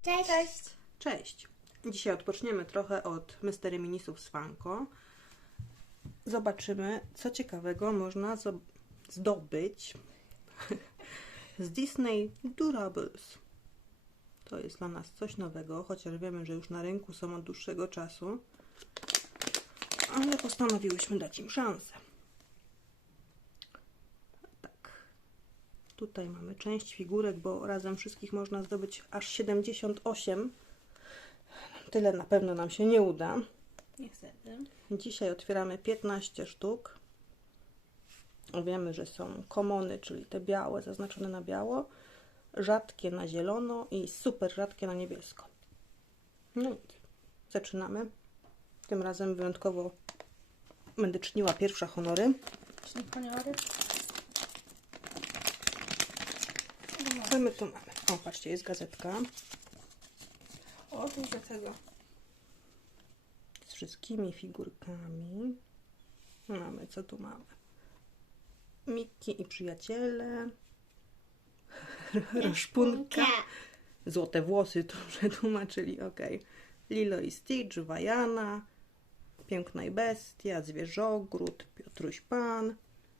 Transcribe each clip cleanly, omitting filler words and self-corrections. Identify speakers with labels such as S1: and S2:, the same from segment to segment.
S1: Cześć.
S2: Cześć.
S3: Cześć! Dzisiaj odpoczniemy trochę od Mystery Minisów z Funko. Zobaczymy, co ciekawego można zdobyć z Disney Durables. To jest dla nas coś nowego, chociaż wiemy, że już na rynku są od dłuższego czasu. Ale postanowiłyśmy dać im szansę. Tak. Tutaj mamy część figurek, bo razem wszystkich można zdobyć aż 78. Tyle na pewno nam się nie uda.
S2: Niestety.
S3: Dzisiaj otwieramy 15 sztuk. Wiemy, że są komony, czyli te białe, zaznaczone na biało, rzadkie na zielono i super rzadkie na niebiesko. No i zaczynamy. Tym razem wyjątkowo będę czyniła pierwsze honory.
S2: Czyli honory.
S3: Co my tu mamy? O, patrzcie, jest gazetka
S2: O, dużo tego.
S3: z wszystkimi figurkami. Mamy, co tu mamy? Miki i przyjaciele. Raszpunka. Złote włosy to przetłumaczyli, ok. Lilo i Stitch, Wajana, Piękna i Bestia, Zwierzogród, Piotruś Pan,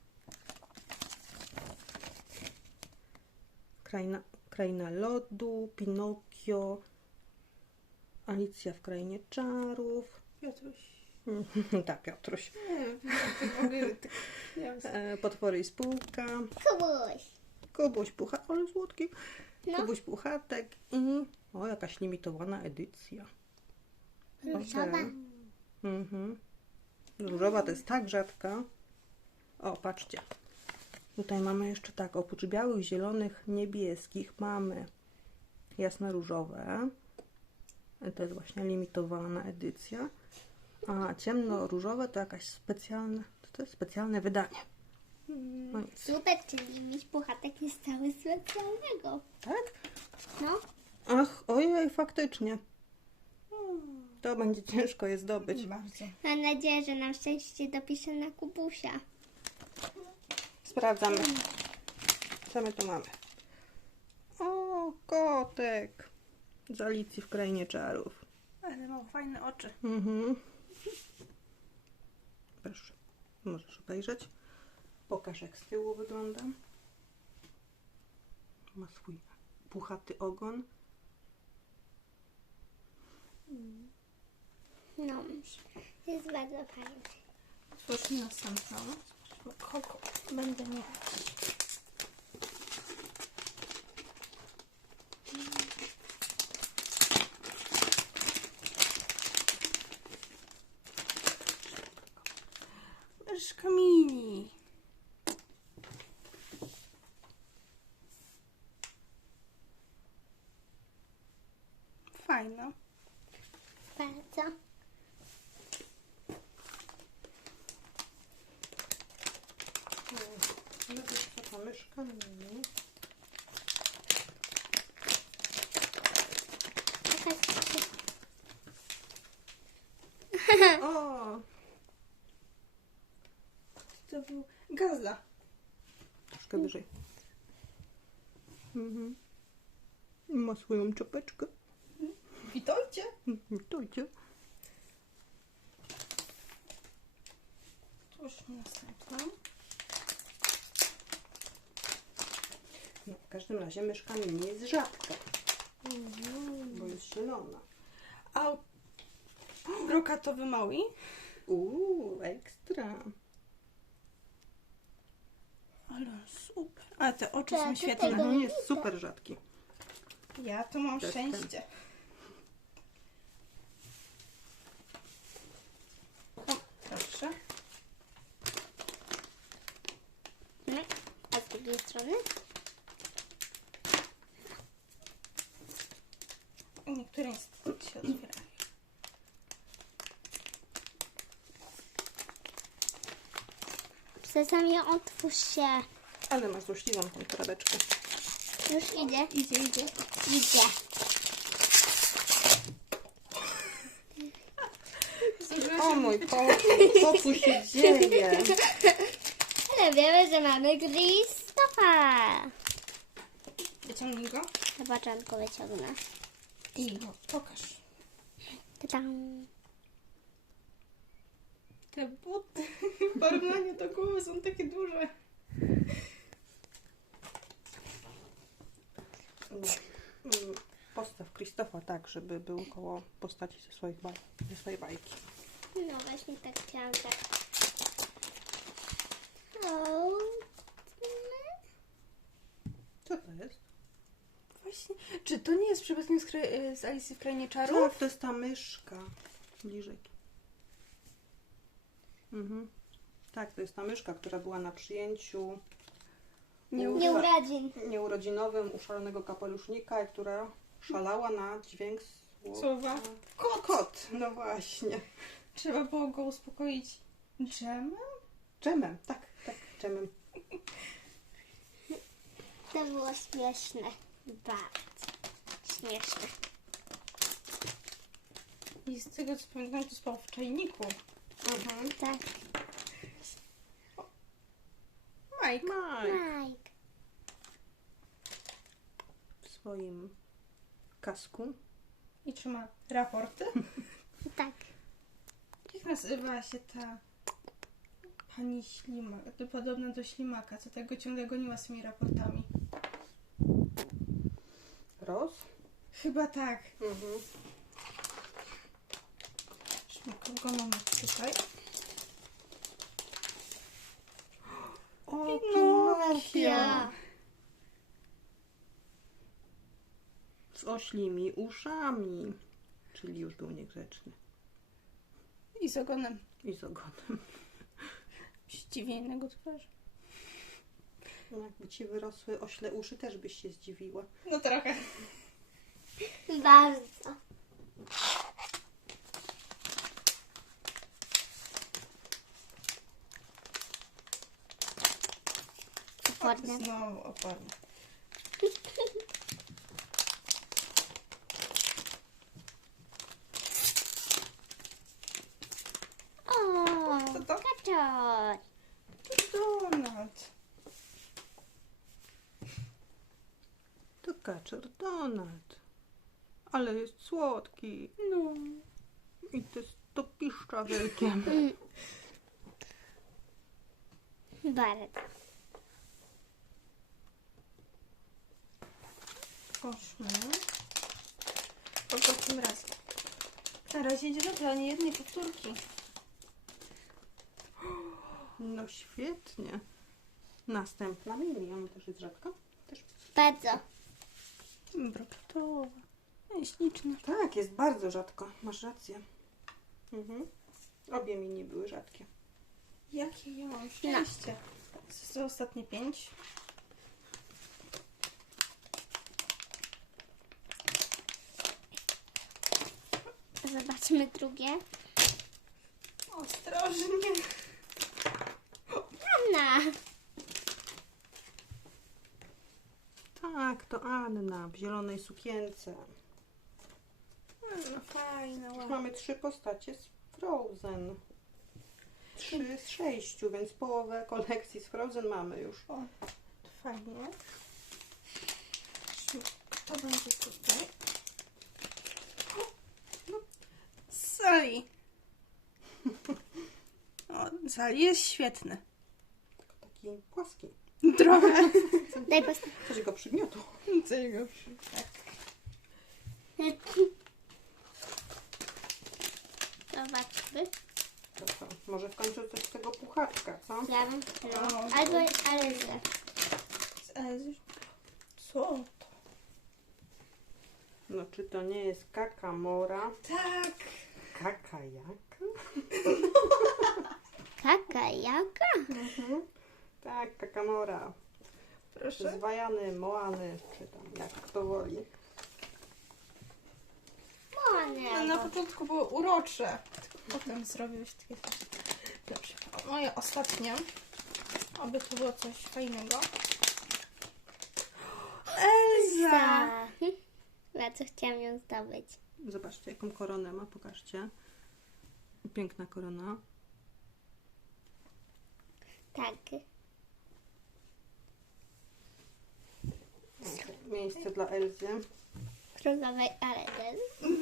S3: Kraina Lodu, Pinokio, Alicja w Krainie Czarów.
S2: Piotruś.
S3: Tak, Piotruś.
S2: Nie wiem.
S3: Potwory i spółka.
S1: Kubuś.
S3: Kubuś Puchatek, ale słodki.
S1: No.
S3: Kubuś Puchatek i jakaś limitowana edycja.
S1: Różowa.
S3: Okej. Różowa to jest tak rzadka. O, patrzcie. Tutaj mamy jeszcze tak, oprócz białych, zielonych, niebieskich mamy jasno-różowe. To jest właśnie limitowana edycja. A ciemno-różowe to jakaś specjalne, to jest specjalne wydanie. No nic.
S1: Super, czyli miś puchatek jest cały specjalnego.
S3: Tak?
S1: No.
S3: Ach, ojej, faktycznie. To będzie ciężko je zdobyć.
S2: Bardzo.
S1: Mam nadzieję, że na szczęście dopiszę na Kubusia.
S3: Sprawdzamy. Co my tu mamy? O, kotek. Z Alicji w Krainie Czarów.
S2: Ale ma fajne oczy.
S3: Proszę, możesz obejrzeć. Pokaż, jak z tyłu wygląda. Ma swój puchaty ogon.
S1: No. Jest bardzo fajny.
S2: Otwórzmy następną. Kogo będę miała? Myszka mini. Fajna.
S1: Bardzo.
S3: No to jest taka myszka mini. O,
S2: To był gazla.
S3: troszkę wyżej. Ma swoją czapeczkę.
S2: Witajcie.
S3: Witajcie.
S2: Otwórzmy następną.
S3: No, w każdym razie myszka mini jest rzadka, bo jest zielona.
S2: A brokatowy Maui.
S3: Ekstra.
S2: Ale super. A te oczy
S1: Tak,
S2: są
S1: to
S2: świetne.
S1: tego-
S3: On jest super rzadki.
S2: Ja to mam
S3: To jest
S2: szczęście. O, proszę.
S1: A z drugiej strony?
S2: Niektóre niestety się otwierają.
S1: Sezamie, otwórz się.
S3: Ale masz złośliwą tą torebeczkę.
S1: Już idzie.
S2: Idzie.
S1: Idzie.
S3: O mój Boże, co tu się dzieje?
S1: Ale wiemy, że mamy Krzysztofa.
S2: Wyciągnij go.
S1: Na początku wyciągnę.
S2: I pokaż.
S1: Ta-dam.
S2: Te buty w porównaniu do głowy są takie duże.
S3: Postaw Krzysztofa tak, żeby był koło postaci ze swojej bajki.
S1: No właśnie tak chciałam tak. O,
S3: Co to jest?
S2: Właśnie. Czy to nie jest przypadkiem z Alicji w Krainie Czarów?
S3: Tak, to jest ta myszka. Bliżej. Mhm. Tak, to jest ta myszka, która była na przyjęciu
S1: nieurodzin.
S3: nieurodzinowym u szalonego kapelusznika, i która szalała na dźwięk
S2: Słowa.
S3: Kot. No właśnie.
S2: Trzeba było go uspokoić dżemem?
S3: Dżemem, tak, dżemem.
S1: To było śmieszne. Bardzo śmieszne.
S2: I z tego co pamiętam, to spał w czajniku.
S3: Mhm.
S1: Tak.
S2: Mike.
S1: Mike.
S3: W swoim kasku.
S2: I trzyma raporty.
S1: Tak.
S2: Jak nazywała się ta pani ślimak, podobna do ślimaka, co tego ciągle goniła z tymi raportami?
S3: Roz.
S2: Chyba tak.
S3: Mhm.
S2: Kogo mamy tutaj?
S3: O,
S1: Ja.
S3: z oślimi uszami. Czyli już był niegrzeczny.
S2: I z ogonem.
S3: I z ogonem.
S2: Zdziwię innego twarzy.
S3: No, jakby ci wyrosły ośle uszy, też byś się zdziwiła.
S2: No trochę.
S1: Bardzo. Oporne.
S2: Znowu oporne.
S1: O,
S2: Co to?
S1: kaczor.
S2: Donald.
S3: To kaczor Donald. Ale jest słodki.
S2: No.
S3: I to jest to piszcza wielkie.
S1: Bardzo.
S2: Poszmy. Kogo tym razem? Na razie idzie dobrze, ale nie jednej powtórki.
S3: No świetnie. Następna Miriam też jest rzadka. Też.
S1: Bardzo.
S2: Brokatowa. Śliczna.
S3: Tak, jest bardzo rzadko. Masz rację. Mhm. Obie mini były rzadkie.
S2: Jakie ja mam szczęście. To ostatnie 5.
S1: Zobaczmy drugie.
S2: Ostrożnie.
S1: Anna.
S3: Tak, to Anna w zielonej sukience.
S2: No fajna,
S3: Już
S2: ładna.
S3: mamy 3 postacie z Frozen. 3 z 6, więc połowę kolekcji z Frozen mamy już.
S2: O, fajnie. Kto będzie tutaj? Sally. O, Sally jest świetny.
S3: Tylko taki płaski.
S2: Trochę.
S1: Daj postawić.
S3: Coś go przygniotło.
S2: Co jego tak.
S1: Zobaczmy.
S3: To co? Może w końcu coś z tego puchaczka, co?
S1: Ja bym no. Albo ale źle.
S2: Co to?
S3: No czy to nie jest kakamora?
S2: Tak.
S3: Kakajaka?
S1: Kaka, jaka?
S3: Tak, kakamora.
S2: Proszę.
S3: Zwajany, moany, czy tam jak kto woli.
S2: No, na początku było urocze. Tylko potem zrobiłeś takie... Dobrze. O, moje ostatnie. Oby to było coś fajnego. Elza!
S1: Bardzo chciałam ją zdobyć.
S3: Zobaczcie, jaką koronę ma, pokażcie. Piękna korona.
S1: Tak.
S3: Miejsce dla Elzy.
S1: progowej, ale ten.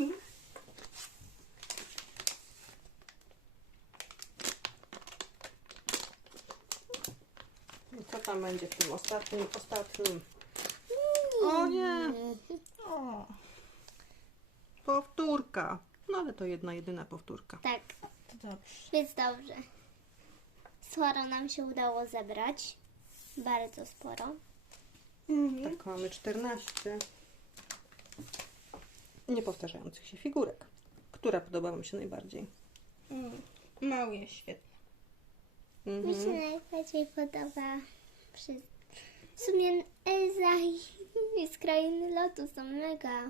S3: I co tam będzie w tym ostatnim? O nie!
S2: O,
S3: Powtórka. No ale to jedna, jedyna powtórka.
S1: Tak,
S2: to dobrze.
S1: więc dobrze. Sporo nam się udało zebrać. Bardzo sporo.
S3: Tak, mamy 14 niepowtarzających się figurek. Która podoba Wam się najbardziej?
S2: Mały jest świetny.
S1: Mi się najbardziej podoba w sumie Elza i z Krainy Lotu są mega.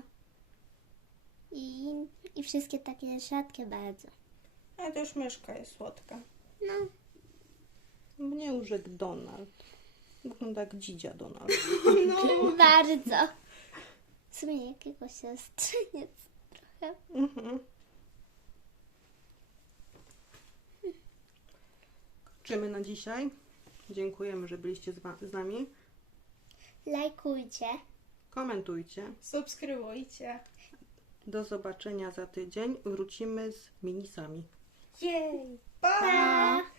S1: I wszystkie takie rzadkie bardzo.
S2: Ale to już myszka jest słodka.
S1: No,
S3: Mnie urzekł Donald. Wygląda jak dzidzia Donald.
S1: bardzo. W sumie jakiegoś siostrzeniec trochę.
S3: Kończymy na dzisiaj. Dziękujemy, że byliście z nami.
S1: Lajkujcie.
S3: Komentujcie.
S2: Subskrybujcie.
S3: Do zobaczenia za tydzień. Wrócimy z minisami.
S2: Jej! Pa!
S1: Pa!